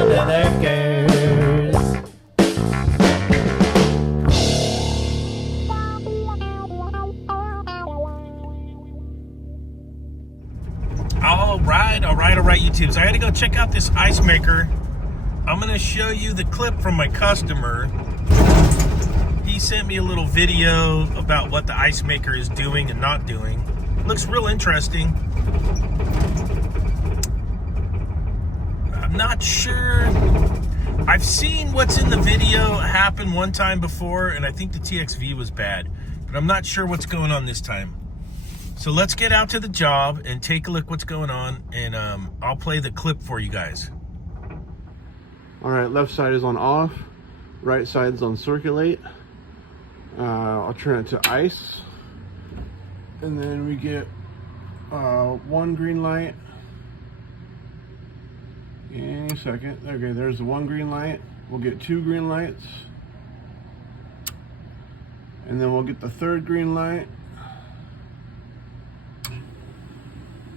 under the curse. All right, YouTubes. I had to go check out this ice maker. I'm going to show you the clip from my customer. He sent me a little video about what the ice maker is doing and not doing. Looks real interesting. I'm not sure. I've seen what's in the video happen one time before, and I think the TXV was bad, but I'm not sure what's going on this time. So let's get out to the job and take a look what's going on, and I'll play the clip for you guys. All right, left side is on off, right side's on circulate. I'll turn it to ice, and then we get one green light. Any second. Okay, there's the one green light. We'll get two green lights, and then we'll get the third green light.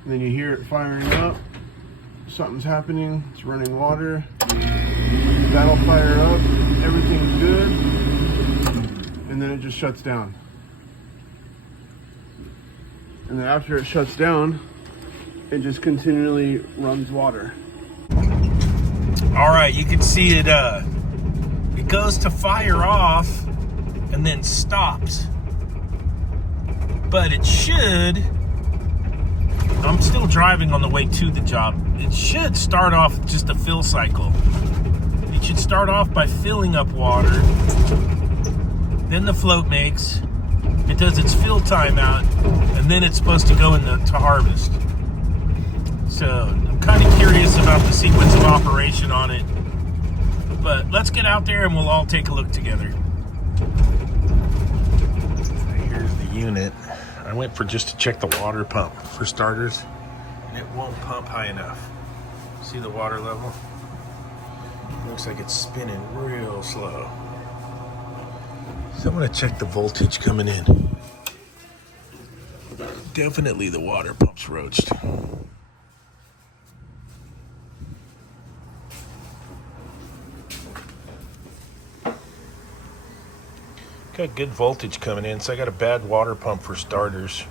And then you hear it firing up. Something's happening. It's running water. That'll fire up. Everything's good. And then it just shuts down. And then after it shuts down, it just continually runs water. All right, you can see it. It goes to fire off and then stops. But it should. I'm still driving on the way to the job. It should start off just a fill cycle. It should start off by filling up water. Then the float makes. It does its fill timeout, and then it's supposed to go into harvest. So I'm kind of curious about the sequence of operation on it. But let's get out there and we'll all take a look together. Here's the unit. I went for just to check the water pump for starters, and it won't pump high enough. See the water level? Looks like it's spinning real slow. So I'm gonna check the voltage coming in. Definitely the water pump's roached. Got good voltage coming in, so I got a bad water pump for starters.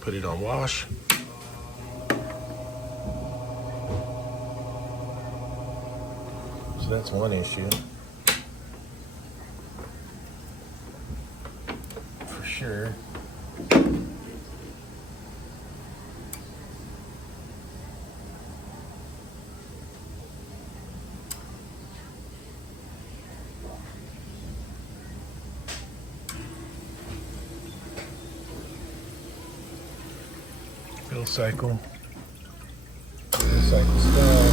Put it on wash. So that's one issue. For sure. Fill cycle. Fill cycle stall.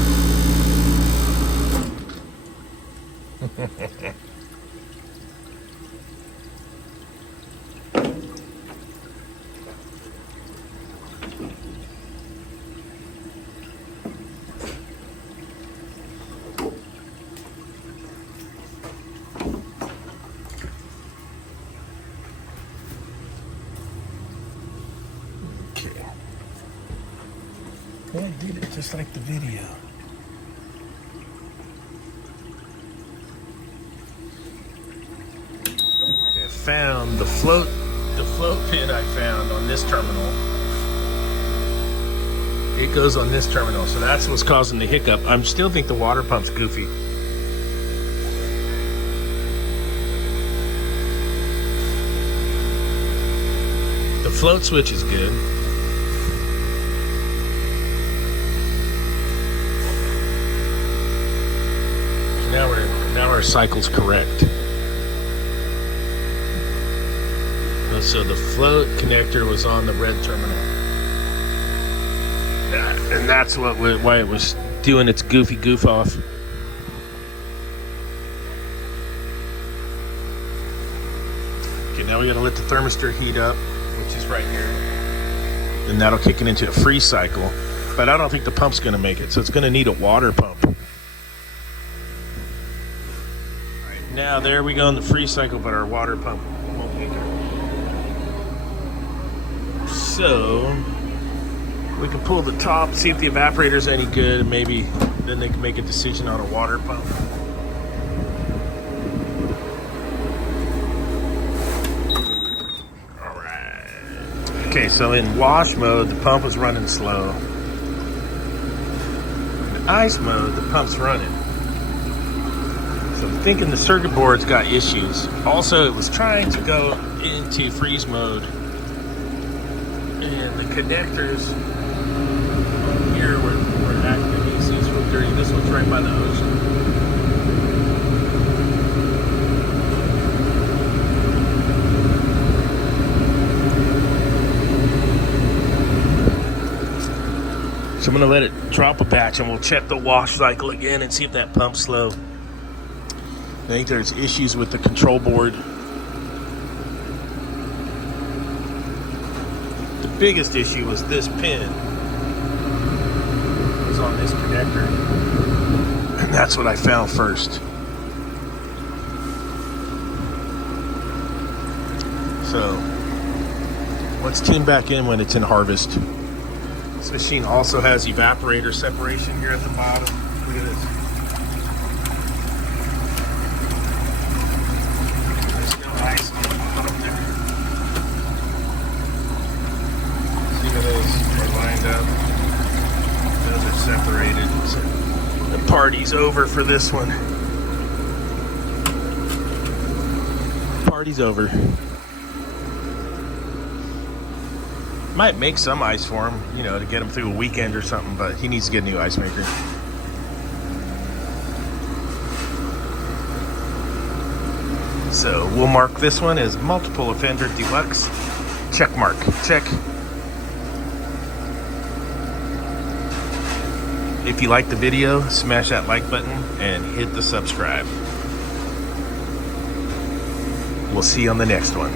Yeah, I did it just like the video. I found the float pin I found on this terminal. It goes on this terminal, so that's what's causing the hiccup. I still think the water pump's goofy. The float switch is good. Now our cycle's correct. So the float connector was on the red terminal, and that's why it was doing its goofy goof off. Okay, now we gotta let the thermistor heat up, which is right here, and that'll kick it into a freeze cycle. But I don't think the pump's gonna make it, so it's gonna need a water pump. Now there we go in the freeze cycle, but our water pump won't make it. So We can pull the top, see if the evaporator's any good, and maybe then they can make a decision on a water pump. Okay, so in wash mode, the pump was running slow. In ice mode, the pump's running. So I'm thinking the circuit board's got issues. Also, it was trying to go into freeze mode. And the connectors here were active. You can see it's real dirty. This one's right by the ocean. So I'm gonna let it drop a batch and we'll check the wash cycle again and see if that pump's slow. I think there's issues with the control board. The biggest issue was this pin. It was on this connector. And that's what I found first. So let's tune back in when it's in harvest. This machine also has evaporator separation here at the bottom. Look at this. There's no ice on the bottom there. See how those are lined up? Those are separated. So the party's over for this one. Party's over. Might make some ice for him, you know, to get him through a weekend or something, but he needs to get a new ice maker. So we'll mark this one as multiple offender deluxe. Check mark. Check. If you like the video, smash that like button and hit the subscribe. We'll see you on the next one.